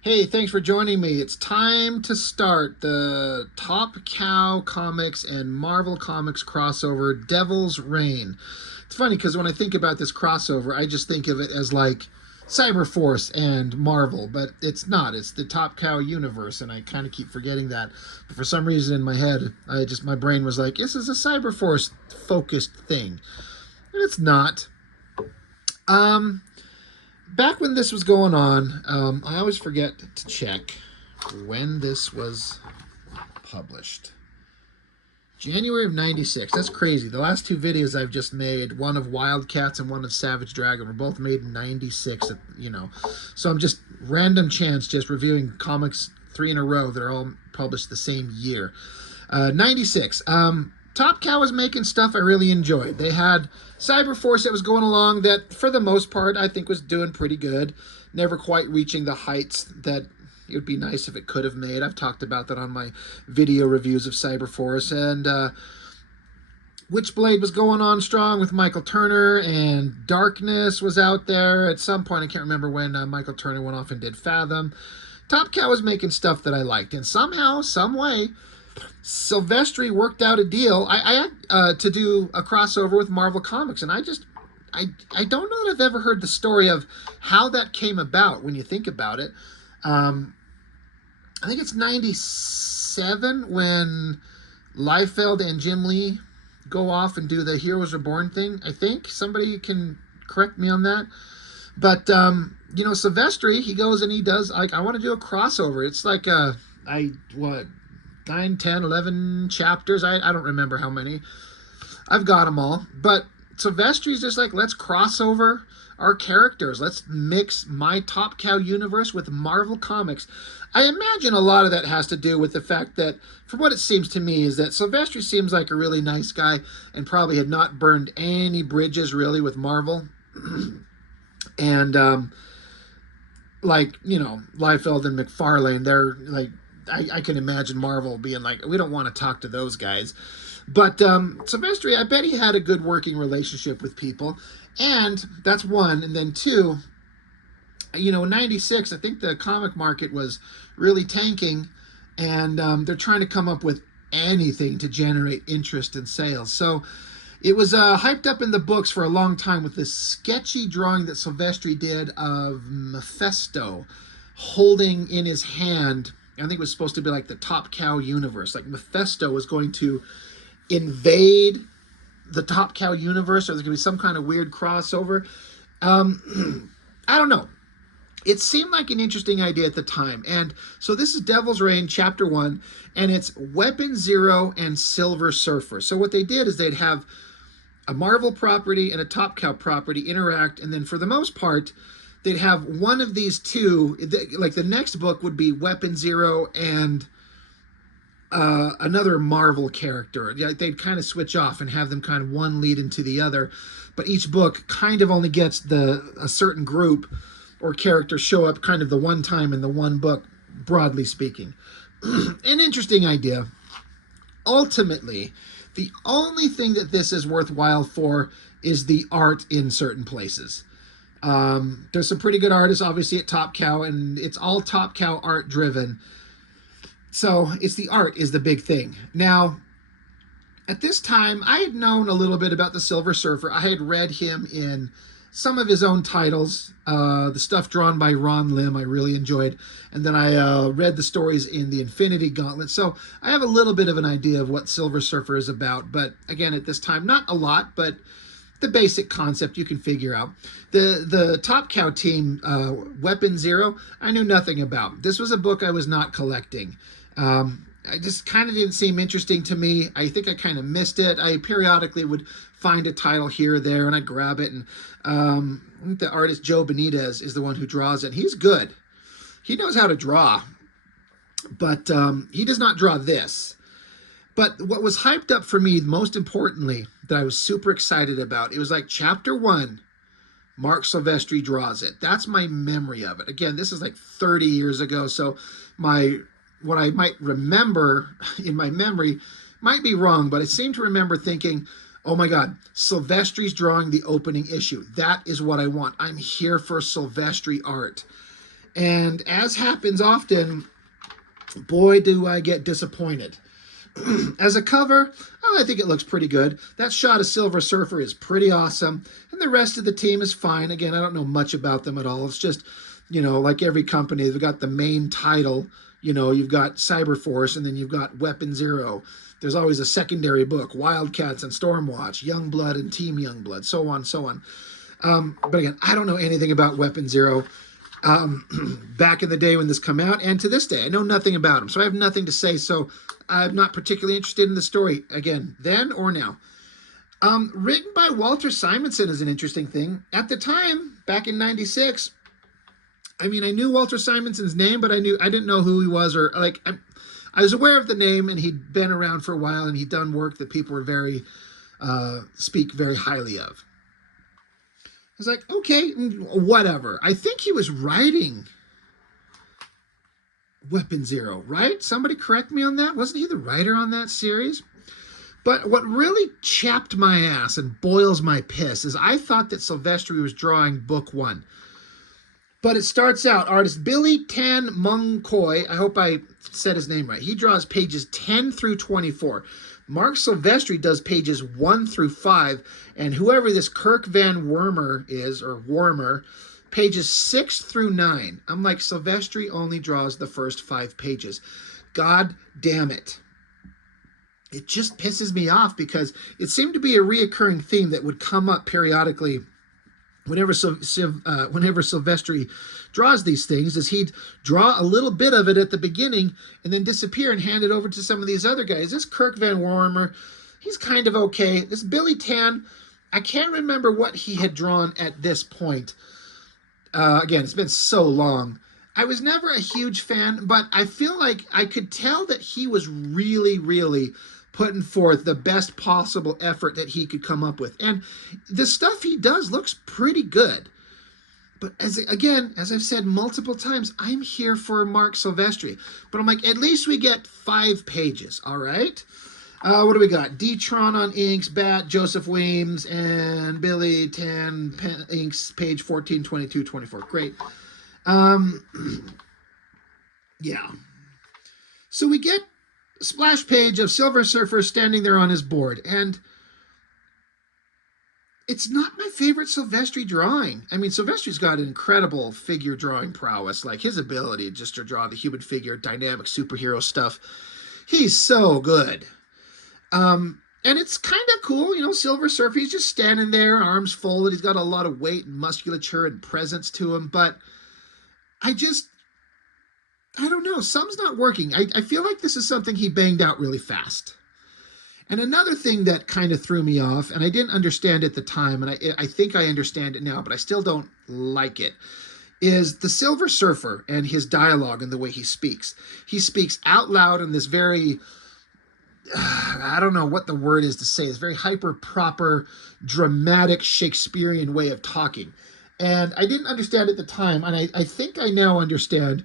Hey, thanks for joining me. It's time to start the Topcow Comics and Marvel Comics crossover, Devil's Reign. It's funny because when I think about this crossover, I just think of it as like Cyberforce and Marvel, but it's not. It's the Topcow universe, and I kind of keep forgetting that. But for some reason in my head, my brain was like, this is a Cyberforce focused thing. And it's not. Um, Back when this was going on, I always forget to check when this was published. January of 96. That's crazy. The last two videos I've just made, one of Wildcats and one of Savage Dragon, were both made in 96, So I'm just random chance just reviewing comics three in a row that are all published the same year. 96. Top Cow was making stuff I really enjoyed. They had Cyberforce that was going along that, for the most part, I think was doing pretty good. Never quite reaching the heights that it would be nice if it could have made. I've talked about that on my video reviews of Cyberforce. And Witchblade was going on strong with Michael Turner, and Darkness was out there. At some point, I can't remember when, Michael Turner went off and did Fathom. Top Cow was making stuff that I liked, and somehow, some way, Silvestri worked out a deal. I had to do a crossover with Marvel Comics, and I don't know that I've ever heard the story of how that came about. When you think about it, I think it's 97 when Liefeld and Jim Lee go off and do the Heroes Reborn thing. I think somebody can correct me on that, but Silvestri, he goes and he does, like, I want to do a crossover. It's like I what 9, 10, 11 chapters. I don't remember how many. I've got them all. But Silvestri's just like, let's cross over our characters. Let's mix my Top Cow universe with Marvel Comics. I imagine a lot of that has to do with the fact that, from what it seems to me, is that Silvestri seems like a really nice guy and probably had not burned any bridges really with Marvel. And Liefeld and McFarlane, they're like, I can imagine Marvel being like, we don't want to talk to those guys. But Silvestri, I bet he had a good working relationship with people. And that's one. And then two, in 96, I think the comic market was really tanking. And they're trying to come up with anything to generate interest and sales. So it was hyped up in the books for a long time with this sketchy drawing that Silvestri did of Mesto holding in his hand, I think it was supposed to be like the Top Cow universe. Like Mephisto was going to invade the Top Cow universe, or there's going to be some kind of weird crossover. I don't know. It seemed like an interesting idea at the time. And so this is Devil's Reign, Chapter 1, and it's Weapon Zero and Silver Surfer. So what they did is they'd have a Marvel property and a Top Cow property interact, and then for the most part, they'd have one of these two, like the next book would be Weapon Zero and another Marvel character. They'd kind of switch off and have them kind of one lead into the other, but each book kind of only gets a certain group or character show up kind of the one time in the one book, broadly speaking. An interesting idea. Ultimately, the only thing that this is worthwhile for is the art in certain places. There's some pretty good artists, obviously, at Top Cow, and it's all Top Cow art driven. So it's the art is the big thing. Now, at this time, I had known a little bit about the Silver Surfer. I had read him in some of his own titles. The stuff drawn by Ron Lim I really enjoyed. And then I read the stories in the Infinity Gauntlet. So I have a little bit of an idea of what Silver Surfer is about. But again, at this time, not a lot, but the basic concept you can figure out. The Top Cow team, Weapon Zero, I knew nothing about. This was a book I was not collecting. I just kind of didn't seem interesting to me. I think I kind of missed it. I periodically would find a title here or there, and I'd grab it. And I think the artist Joe Benitez is the one who draws it. He's good. He knows how to draw, but he does not draw this. But what was hyped up for me, most importantly, that I was super excited about, it was like Chapter 1, Mark Silvestri draws it. That's my memory of it. Again, this is like 30 years ago, so what I might remember in my memory might be wrong, but I seem to remember thinking, oh my God, Silvestri's drawing the opening issue. That is what I want. I'm here for Silvestri art. And as happens often, boy, do I get disappointed. As a cover, I think it looks pretty good. That shot of Silver Surfer is pretty awesome, and the rest of the team is fine. Again, I don't know much about them at all. It's just, like every company, they've got the main title. You've got Cyberforce, and then you've got Weapon Zero. There's always a secondary book, Wildcats and Stormwatch, Youngblood and Team Youngblood, so on, so on. But again, I don't know anything about Weapon Zero. Back in the day when this come out, and to this day, I know nothing about him, so I have nothing to say. So I'm not particularly interested in the story again, then or now. Written by Walter Simonson is an interesting thing. At the time, back in '96, I knew Walter Simonson's name, but I didn't know who he was, or I was aware of the name, and he'd been around for a while, and he'd done work that people were speak very highly of. I was like, okay, whatever. I think he was writing Weapon Zero, right? Somebody correct me on that. Wasn't he the writer on that series? But what really chapped my ass and boils my piss is I thought that Silvestri was drawing book 1. But it starts out, artist Billy Tan Mung Koi, I hope I said his name right. He draws pages 10 through 24. Mark Silvestri does pages 1 through 5, and whoever this Kirk Van Wormer is, or Warmer, pages 6 through 9. I'm like, Silvestri only draws the first 5 pages. God damn it. It just pisses me off because it seemed to be a reoccurring theme that would come up periodically whenever Silvestri draws these things, is he'd draw a little bit of it at the beginning and then disappear and hand it over to some of these other guys. This Kirk Van Wormer, he's kind of okay. This Billy Tan, I can't remember what he had drawn at this point. Again, it's been so long. I was never a huge fan, but I feel like I could tell that he was really, really putting forth the best possible effort that he could come up with. And the stuff he does looks pretty good. But as I've said multiple times, I'm here for Mark Silvestri. But I'm like, at least we get 5 pages, all right? What do we got? D-Tron on inks, Bat, Joseph Weems, and Billy Tan inks, page 14, 22, 24. Great. Yeah. So we get a splash page of Silver Surfer standing there on his board, and it's not my favorite Silvestri drawing. Silvestri's got incredible figure drawing prowess, like his ability just to draw the human figure, dynamic superhero stuff. He's so good. And it's kind of cool, Silver Surfer, he's just standing there, arms folded. He's got a lot of weight and musculature and presence to him, but I don't know. Something's not working. I feel like this is something he banged out really fast. And another thing that kind of threw me off, and I didn't understand at the time, and I think I understand it now, but I still don't like it, is the Silver Surfer and his dialogue and the way he speaks. He speaks out loud in this very, I don't know what the word is to say, this very hyper-proper, dramatic, Shakespearean way of talking. And I didn't understand at the time, and I think I now understand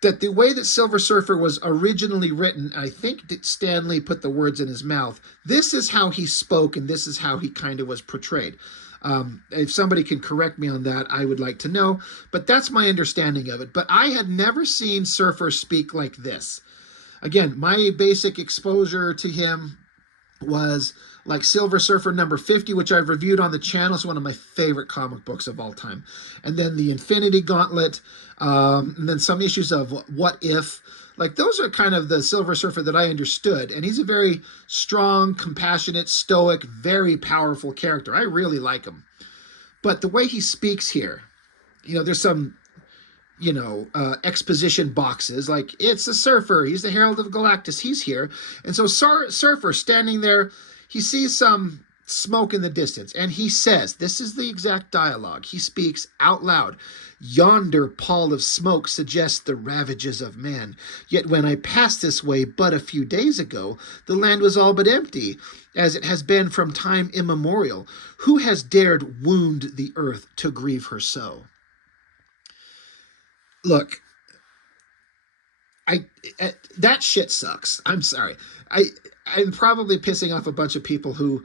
that the way that Silver Surfer was originally written, I think that Stan Lee put the words in his mouth. This is how he spoke, and this is how he kind of was portrayed. If somebody can correct me on that, I would like to know. But that's my understanding of it. But I had never seen Surfer speak like this. Again, my basic exposure to him was like Silver Surfer number 50, which I've reviewed on the channel. It's one of my favorite comic books of all time. And then the Infinity Gauntlet, and then some issues of What If. Like, those are kind of the Silver Surfer that I understood. And he's a very strong, compassionate, stoic, very powerful character. I really like him. But the way he speaks here, there's some, exposition boxes. Like, it's the Surfer. He's the Herald of Galactus. He's here. And so Surfer standing there, he sees some smoke in the distance, and he says, this is the exact dialogue. He speaks out loud. Yonder pall of smoke suggests the ravages of man. Yet when I passed this way but a few days ago, the land was all but empty, as it has been from time immemorial. Who has dared wound the earth to grieve her so? Look, that shit sucks. I'm sorry. I'm probably pissing off a bunch of people who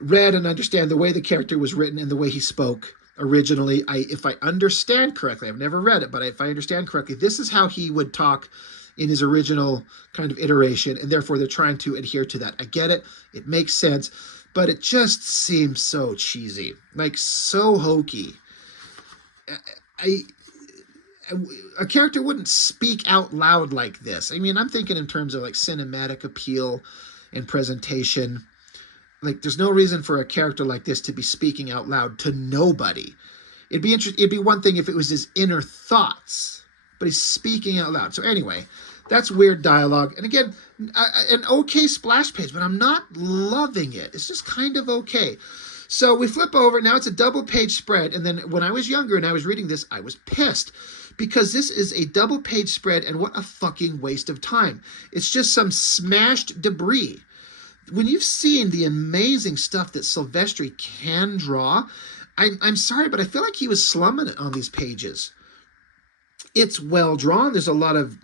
read and understand the way the character was written and the way he spoke. originally. If I understand correctly, I've never read it, but if I understand correctly, this is how he would talk in his original kind of iteration, and therefore they're trying to adhere to that. I get it. It makes sense, but it just seems so cheesy, like so hokey. I a character wouldn't speak out loud like this. I mean, I'm thinking in terms of like cinematic appeal and presentation. Like, there's no reason for a character like this to be speaking out loud to nobody. It'd be one thing if it was his inner thoughts, but he's speaking out loud. So anyway, that's weird dialogue. And again, an okay splash page, but I'm not loving it. It's just kind of okay. So we flip over. Now it's a double page spread. And then when I was younger and I was reading this, I was pissed because this is a double page spread, and what a fucking waste of time. It's just some smashed debris. When you've seen the amazing stuff that Silvestri can draw, I'm sorry, but I feel like he was slumming it on these pages. It's well drawn. There's a lot of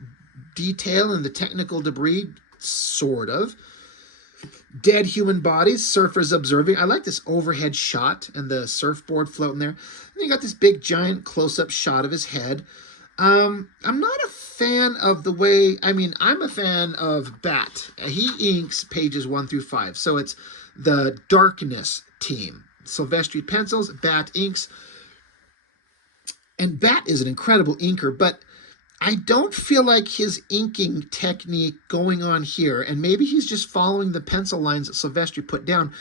detail in the technical debris, sort of. Dead human bodies, surfers observing. I like this overhead shot and the surfboard floating there. And you got this big giant close-up shot of his head. I'm not a fan of the way, I'm a fan of Bat. He inks pages 1 through 5. So it's the Darkness team. Silvestri pencils, Bat inks. And Bat is an incredible inker, but I don't feel like his inking technique going on here, and maybe he's just following the pencil lines that Silvestri put down,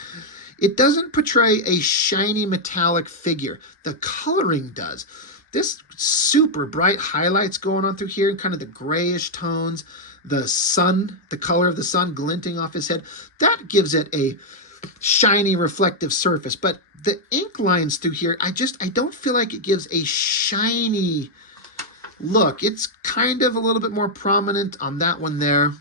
it doesn't portray a shiny metallic figure. The coloring does. This super bright highlights going on through here, and kind of the grayish tones, the sun, the color of the sun glinting off his head, that gives it a shiny reflective surface. But the ink lines through here, I don't feel like it gives a shiny look. It's kind of a little bit more prominent on that one there.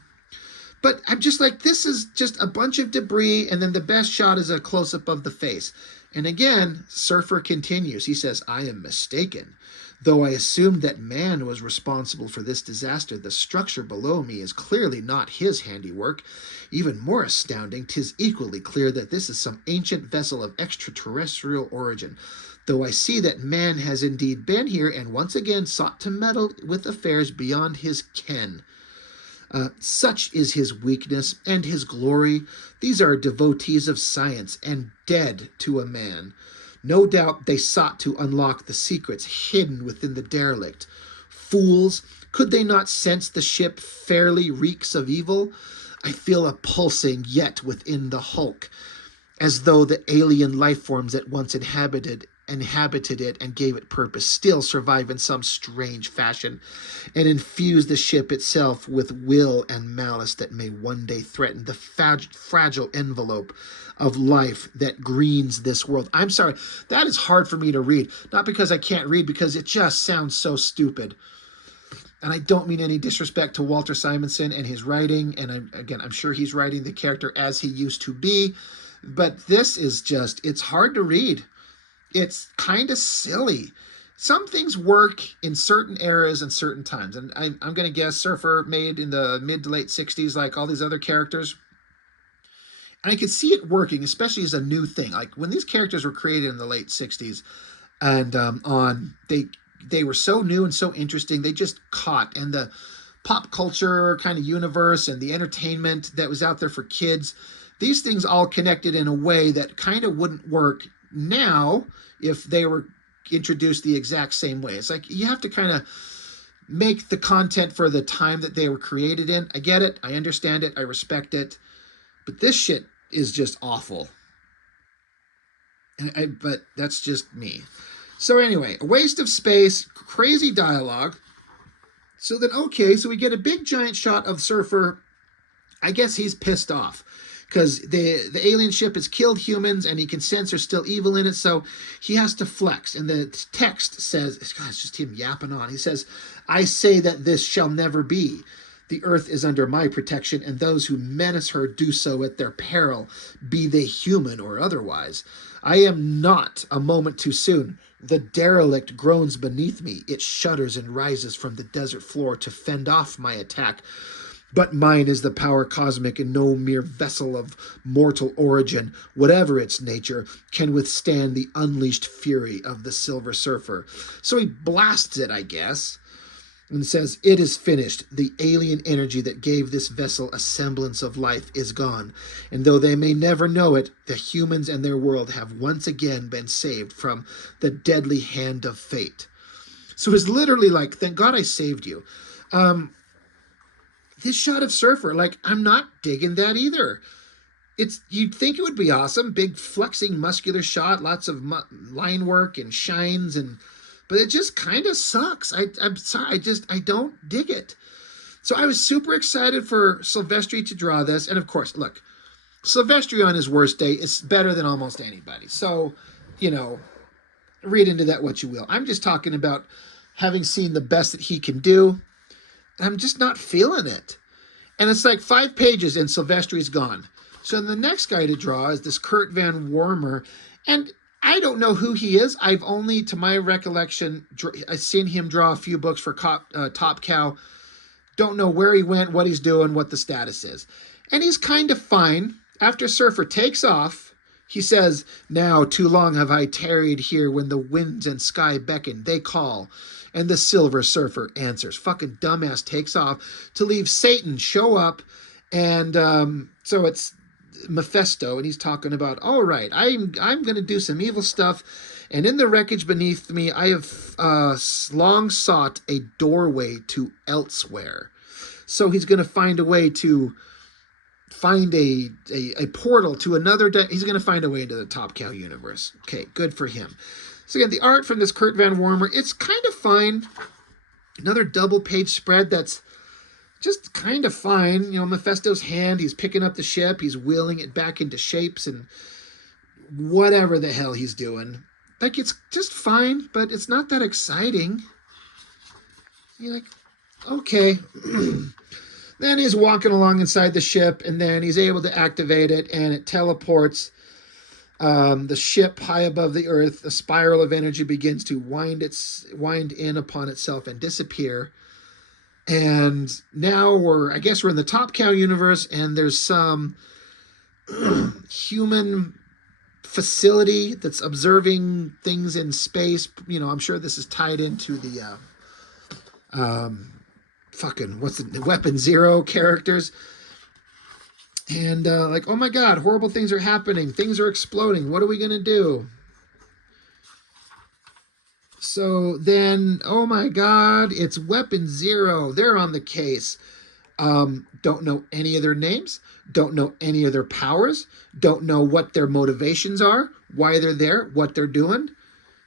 But I'm just like, this is just a bunch of debris, and then the best shot is a close-up of the face. And again, Surfer continues. He says, I am mistaken. Though I assumed that man was responsible for this disaster, the structure below me is clearly not his handiwork. Even more astounding, 'tis equally clear that this is some ancient vessel of extraterrestrial origin. Though I see that man has indeed been here and once again sought to meddle with affairs beyond his ken. Such is his weakness and his glory. These are devotees of science and dead to a man. No doubt they sought to unlock the secrets hidden within the derelict. Fools, could they not sense the ship fairly reeks of evil? I feel a pulsing yet within the hulk, as though the alien life forms that once inhabited it and gave it purpose still survive in some strange fashion and infuse the ship itself with will and malice that may one day threaten the fragile envelope of life that greens this world. I'm sorry, that is hard for me to read. Not because I can't read, because it just sounds so stupid. And I don't mean any disrespect to Walter Simonson and his writing, and I'm sure he's writing the character as he used to be, but this is just, it's hard to read. It's kind of silly. Some things work in certain eras and certain times. And I'm going to guess Surfer made in the mid to late 60s, like all these other characters. And I could see it working, especially as a new thing. Like when these characters were created in the late 60s and they were so new and so interesting. They just caught. And the pop culture kind of universe and the entertainment that was out there for kids, these things all connected in a way that kind of wouldn't work now if they were introduced the exact same way. It's like you have to kind of make the content for the time that they were created in. I get it. I understand it. I respect it. But this shit is just awful. But that's just me. So anyway, a waste of space, crazy dialogue. So then, okay, so we get a big giant shot of Surfer. I guess he's pissed off because the alien ship has killed humans and he can sense there's still evil in it, so he has to flex. And the text says, God, it's just him yapping on. He says, I say that this shall never be. The earth is under my protection, and those who menace her do so at their peril, be they human or otherwise. I am not a moment too soon. The derelict groans beneath me. It shudders and rises from the desert floor to fend off my attack. But mine is the power cosmic, and no mere vessel of mortal origin, whatever its nature, can withstand the unleashed fury of the Silver Surfer. So he blasts it, I guess, and says, "It is finished. The alien energy that gave this vessel a semblance of life is gone. And though they may never know it, the humans and their world have once again been saved from the deadly hand of fate." So it's literally like, thank God I saved you. This shot of Surfer, like, I'm not digging that either. You'd think it would be awesome, big flexing muscular shot, lots of line work and shines, but it just kind of sucks. I'm sorry, I don't dig it. So I was super excited for Silvestri to draw this, and of course, look, Silvestri on his worst day is better than almost anybody. So, read into that what you will. I'm just talking about having seen the best that he can do. I'm just not feeling it. And it's like 5 pages and Silvestri's gone. So the next guy to draw is this Kurt Van Wormer. And I don't know who he is. I've only, to my recollection, I've seen him draw a few books for Topcow. Don't know where he went, what he's doing, what the status is. And he's kind of fine. After Surfer takes off, he says, "Now too long have I tarried here when the winds and sky beckon, they call." And the Silver Surfer answers. Fucking dumbass takes off to leave Satan show up. And so it's Mephisto, and he's talking about, all right, I'm going to do some evil stuff. And in the wreckage beneath me, I have long sought a doorway to elsewhere. So he's going to find a way to find a portal to another. He's going to find a way into the Topcow universe. Okay, good for him. So again, the art from this Kurt Van Wormer, it's kind of fine. Another double-page spread that's just kind of fine. Mephisto's hand, he's picking up the ship, he's wheeling it back into shapes and whatever the hell he's doing. Like, it's just fine, but it's not that exciting. You're like, okay. Then he's walking along inside the ship, and then he's able to activate it, and it teleports the ship high above the earth. A spiral of energy begins to wind in upon itself and disappear. And now we're in the Topcow universe, and there's some human facility that's observing things in space. I'm sure this is tied into the Weapon Zero characters. And oh my God, horrible things are happening. Things are exploding. What are we going to do? So then, oh my God, it's Weapon Zero. They're on the case. Don't know any of their names. Don't know any of their powers. Don't know what their motivations are, why they're there, what they're doing.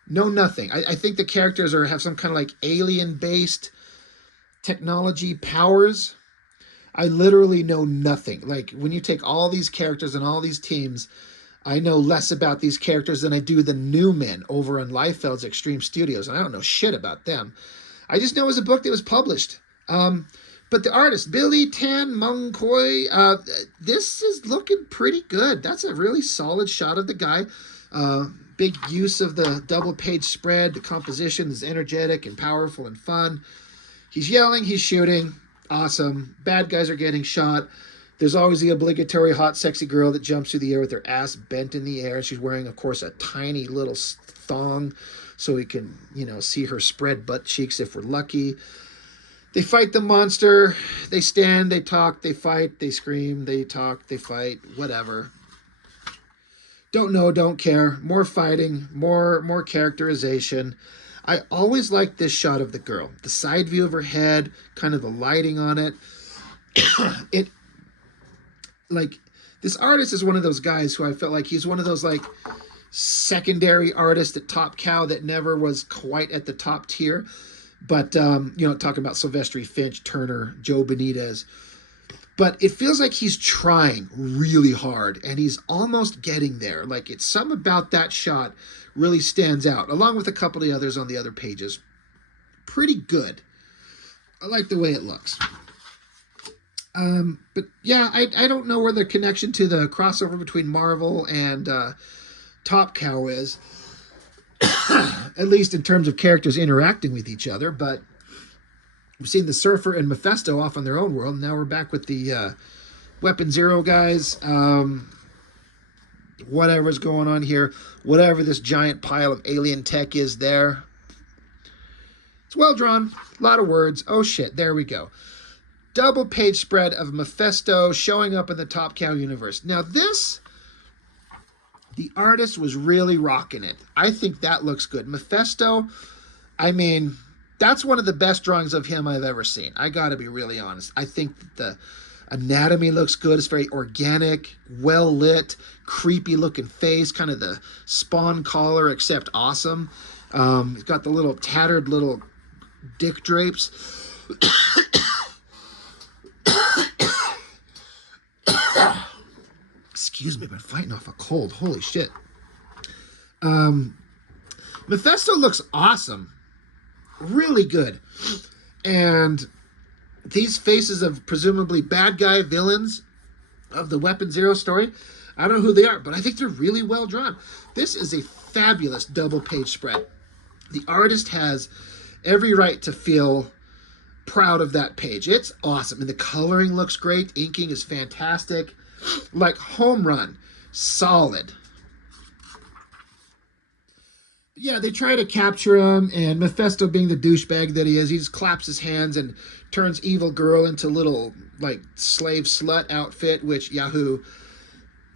Know nothing. I think the characters have some kind of like alien-based technology powers. I literally know nothing. Like, when you take all these characters and all these teams, I know less about these characters than I do the Newmen over on Liefeld's Extreme Studios, and I don't know shit about them. I just know it was a book that was published. But the artist, Billy Tan Mung Koi, this is looking pretty good. That's a really solid shot of the guy. Big use of the double-page spread. The composition is energetic and powerful and fun. He's yelling, he's shooting. Awesome. Bad guys are getting shot. There's always the obligatory hot, sexy girl that jumps through the air with her ass bent in the air. She's wearing, of course, a tiny little thong so we can, see her spread butt cheeks if we're lucky. They fight the monster. They stand, they talk, they fight, they scream, they talk, they fight, whatever. Don't know, don't care. More fighting, more characterization. I always liked this shot of the girl. The side view of her head, kind of the lighting on it. This artist is one of those guys who I felt like he's one of those, secondary artists at Topcow that never was quite at the top tier. But, talking about Silvestri, Finch, Turner, Joe Benitez. But it feels like he's trying really hard, and he's almost getting there. It's something about that shot really stands out, along with a couple of the others on the other pages. Pretty good. I like the way it looks. But yeah, I don't know where the connection to the crossover between Marvel and Topcow is, at least in terms of characters interacting with each other, but We've seen the Surfer and Mephisto off on their own world. Now we're back with the Weapon Zero guys. Whatever's going on here, whatever this giant pile of alien tech is there. It's well drawn, a lot of words. Oh shit, there we go. Double page spread of Mephisto showing up in the Topcow universe. Now this, the artist was really rocking it. I think that looks good. Mephisto, I mean, that's one of the best drawings of him I've ever seen. I gotta be really honest. I think that the anatomy looks good. It's very organic, well lit, creepy looking face, kind of the Spawn collar, except awesome. He's got the little tattered little dick drapes. Excuse me, I've been fighting off a cold. Holy shit. Mephisto looks awesome. Really good. And these faces of presumably bad guy villains of the Weapon Zero story, I don't know who they are, but I think they're really well drawn. This is a fabulous double page spread. The artist has every right to feel proud of that page. It's awesome. And the coloring looks great. Inking is fantastic. Like home run. Solid. Yeah, they try to capture him, and Mephisto, being the douchebag that he is, he just claps his hands and turns evil girl into little, like, slave slut outfit, which, yahoo.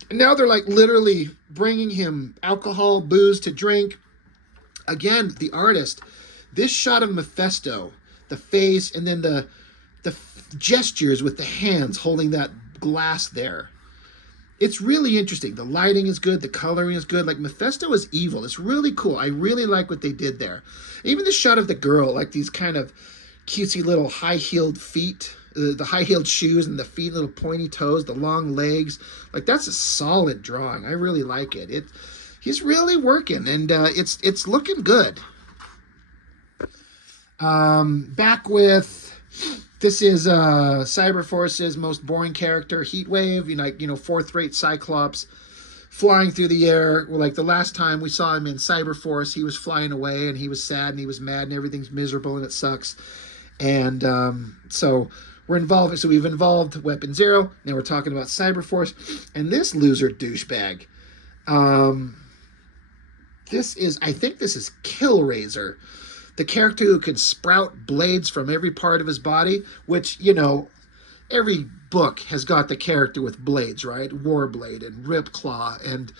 And now they're, like, literally bringing him alcohol, booze to drink. Again, the artist, this shot of Mephisto, the face, and then the gestures with the hands holding that glass there. It's really interesting. The lighting is good. The coloring is good. Like, Mephisto is evil. It's really cool. I really like what they did there. Even the shot of the girl, like these kind of cutesy little high-heeled feet, the high-heeled shoes and the feet, little pointy toes, the long legs. Like, that's a solid drawing. I really like it. He's really working, and it's looking good. Back with... This is Cyberforce's most boring character, Heatwave, fourth-rate Cyclops flying through the air. Like the last time we saw him in Cyberforce, he was flying away and he was sad and he was mad and everything's miserable and it sucks. And so we're involved. So we've involved Weapon Zero. Now we're talking about Cyberforce and this loser douchebag. I think this is Killraiser. The character who can sprout blades from every part of his body, which, every book has got the character with blades, right? Warblade and Ripclaw and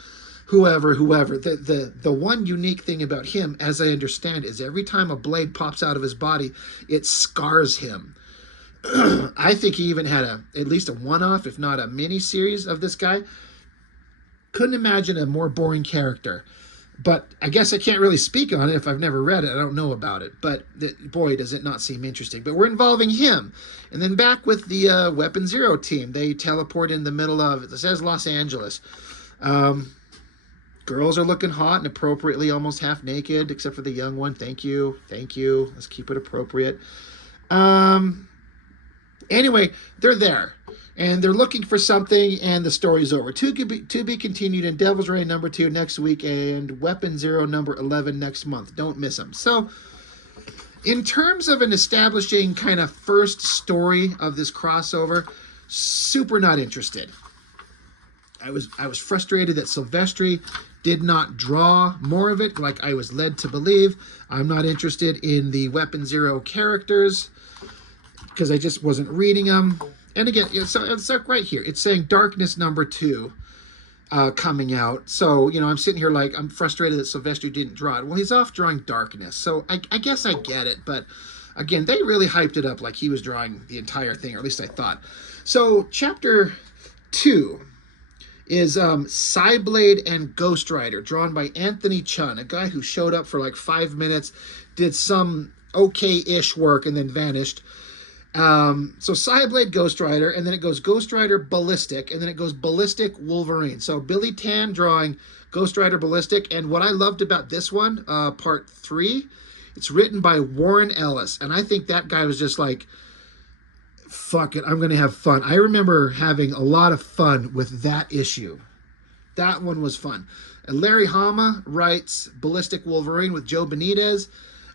whoever. The one unique thing about him, as I understand, is every time a blade pops out of his body, it scars him. I think he even had at least a one-off, if not a mini-series of this guy. Couldn't imagine a more boring character. But I guess I can't really speak on it if I've never read it. I don't know about it. But boy, does it not seem interesting. But we're involving him. And then back with the Weapon Zero team. They teleport in the middle of, it says Los Angeles. Girls are looking hot and appropriately almost half naked, except for the young one. Thank you. Let's keep it appropriate. Anyway, they're there. And they're looking for something, and the story's over. To be continued in Devil's Reign number 2 next week, and Weapon Zero number 11 next month. Don't miss them. So, in terms of an establishing kind of first story of this crossover, super not interested. I was frustrated that Silvestri did not draw more of it, like I was led to believe. I'm not interested in the Weapon Zero characters, because I just wasn't reading them. And again, it's like right here. It's saying Darkness number 2 coming out. So, I'm sitting here like, I'm frustrated that Silvestri didn't draw it. Well, he's off drawing Darkness. So I guess I get it. But again, they really hyped it up like he was drawing the entire thing, or at least I thought. So chapter 2 is Psyblade and Ghost Rider, drawn by Anthony Chun, a guy who showed up for like 5 minutes, did some okay-ish work, and then vanished. So Psyblade, Ghost Rider, and then it goes Ghost Rider Ballistic, and then it goes Ballistic Wolverine. So Billy Tan drawing Ghost Rider Ballistic, and what I loved about this one, part 3, it's written by Warren Ellis, and I think that guy was just like, fuck it, I'm going to have fun. I remember having a lot of fun with that issue. That one was fun. And Larry Hama writes Ballistic Wolverine with Joe Benitez.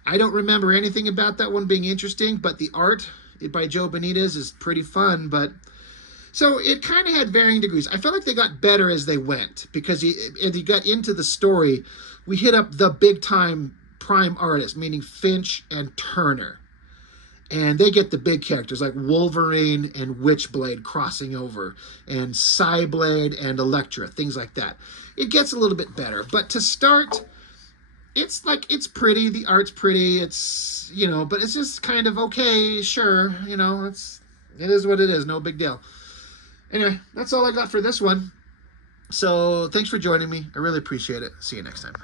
I don't remember anything about that one being interesting, but the art by Joe Benitez is pretty fun. But so it kind of had varying degrees. I felt like they got better as they went because as you got into the story, we hit up the big time prime artists, meaning Finch and Turner. And they get the big characters like Wolverine and Witchblade crossing over, and Psyblade and Elektra, things like that. It gets a little bit better. But to start, it's pretty, the art's pretty, but it's just kind of okay, sure, it is what it is, no big deal. Anyway, that's all I got for this one. So thanks for joining me. I really appreciate it. See you next time.